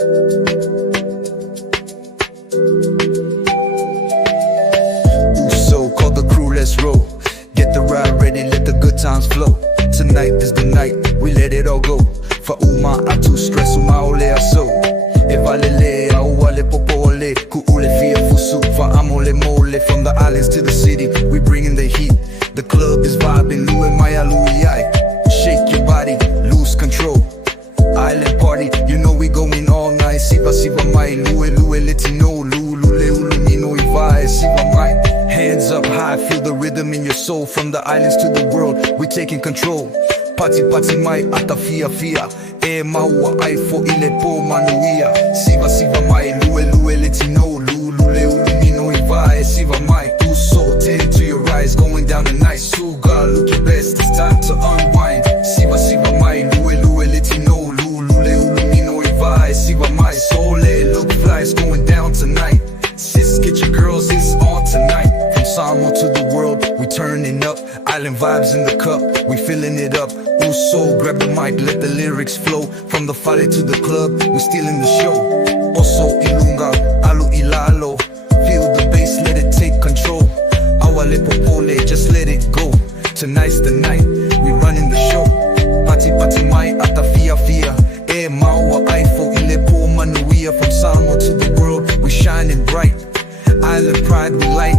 So call the crew, let's roll. Get the ride ready, let the good times flow. Tonight is the night, we let it all go. Fauma atu stress umaole aso. E valele au wale popole. Ku ule fia fusu fa amole mole. From the islands to the city, we bringing the heat. The club is vibing, Lue Maya Luiai. Shake your body, lose control. Island party, you know we going all night. Siva Siva Mai, Lue Lue Letino, Lule Ulu Nino Ivai, Siva Mai. Hands up high, feel the rhythm in your soul. From the islands to the world, we taking control. Pati Pati Mai, ata fia fia. E maua ai fo ile po manuia. Siva Siva Mai, Lue Lue Letino, Lule Ulu Nino Ivai, Siva Mai. Uso, tend to your eyes, going down the night. Suga, look your best, it's time to unwind. Siva Siva Mai, Lue Lue Letino, Lule Ulu Nino Ivai, Siva Mai. Sole, look fly, it's going down tonight. Sis, get your girls, it's on tonight. From Samoan to the world, we turning up. Island vibes in the cup, we filling it up. Uso, grab the mic, let the lyrics flow. From the fale to the club, we stealing the show. Oso, ilunga, alu ilalo. Feel the bass, let it take control. Awale popole, just let it go. Tonight's the night, we running the show. Pati Pati Mai, ata fia fia. E maua aifo, ile po manuia. From Samoa to the world, we shining bright. Island pride, we light.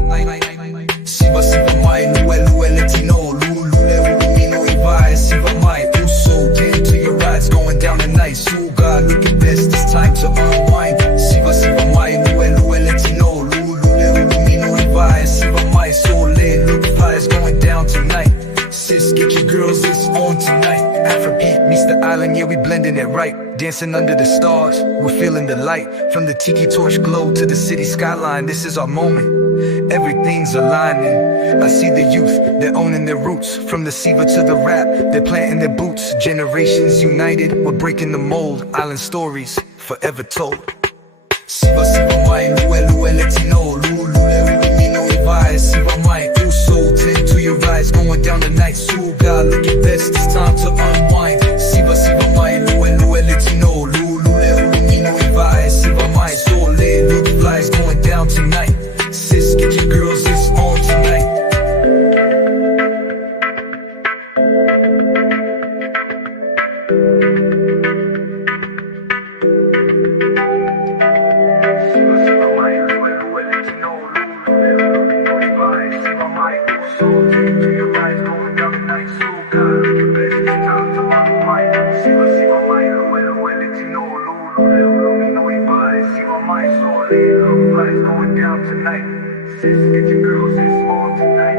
Siva Siva Mai, Lue Lue Letino, Lule Ulu Nino Ivai, Siva Mai. Uso, get into your rides, going down the night. Suga, look your best, it's time to unwind. Siva Siva Mai, Lue Lue Letino, Lule Ulu Nino Ivai, Siva Mai. Sole, look fly, it's going down tonight. Sis, get your girls, it's on tonight. Afrobeat meets the island, yeah, we blending it right. Dancing under the stars, we're feeling the light. From the tiki torch glow to the city skyline, this is our moment. Everything's aligning. I see the youth, they're owning their roots. From the Siva to the rap, they're planting their boots. Generations united, we're breaking the mold. Island stories, forever told. Siva Siva Mai, Lue Lue Letino, Lule Nino Ivai, Siva Mai. Uso, tend to your rides, going down the night. Suga, look your best, it's time to unwind. Siva Siva Mai, Lue Lue Letino, Lule Nino Ivai, Siva Mai. Sole, look fly, it's going down tonight. Sis, get your girls, it's on tonight. Siva Siva Mai, Lue Lue Letino, Lule Nino Ivai, Siva Mai. Uso, tend to your rides, going down the night. Suga, look your best, it's time to unwind. Siva Siva Mai, Lue Lue Letino, Lule Nino Ivai, Siva Mai. Sole, look fly, it's going down tonight. Sis, get your girls, it's on tonight.